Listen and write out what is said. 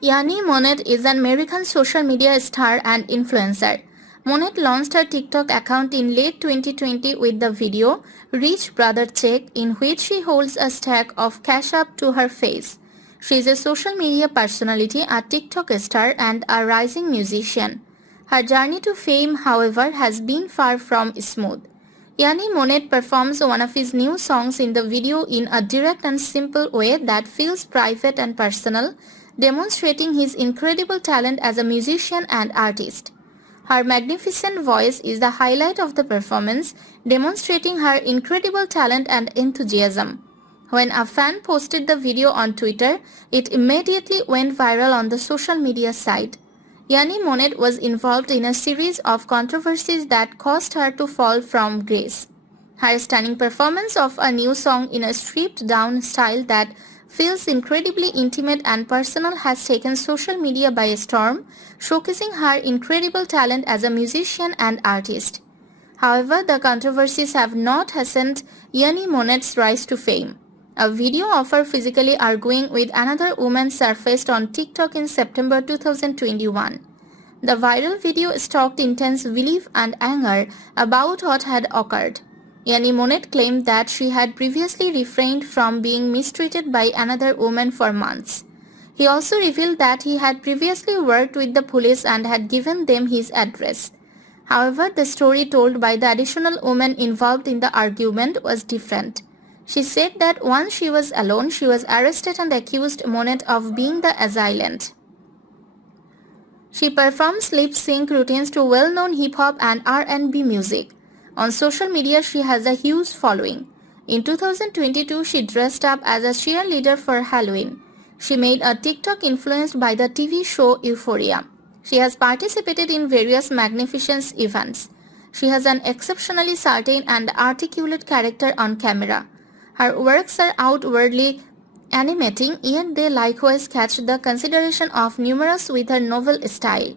Yanni Monet is an American social media star and influencer. Monet launched her TikTok account in late 2020 with the video Rich Brother Check, in which she holds a stack of cash up to her face. She is a social media personality, a TikTok star, and a rising musician. Her journey to fame, however, has been far from smooth. Yanni Monet performs one of his new songs in the video in a direct and simple way that feels private and personal, demonstrating his incredible talent as a musician and artist. Her magnificent voice is the highlight of the performance, demonstrating her incredible talent and enthusiasm. When a fan posted the video on Twitter, it immediately went viral on the social media site. Yanni Monet was involved in a series of controversies that caused her to fall from grace. Her stunning performance of a new song in a stripped-down style that feels incredibly intimate and personal has taken social media by storm, showcasing her incredible talent as a musician and artist. However, the controversies have not hastened Yanni Monet's rise to fame. A video of her physically arguing with another woman surfaced on TikTok in September 2021. The viral video stoked intense belief and anger about what had occurred. Yanni Monet claimed that she had previously refrained from being mistreated by another woman for months. He also revealed that he had previously worked with the police and had given them his address. However, the story told by the additional woman involved in the argument was different. She said that once she was alone, she was arrested and accused Monet of being the assailant. She performs lip-sync routines to well-known hip-hop and R&B music. On social media, she has a huge following. In 2022, she dressed up as a cheerleader for Halloween. She made a TikTok influenced by the TV show Euphoria. She has participated in various magnificent events. She has an exceptionally certain and articulate character on camera. Her works are outwardly animating, yet they likewise catch the consideration of numerous with her novel style.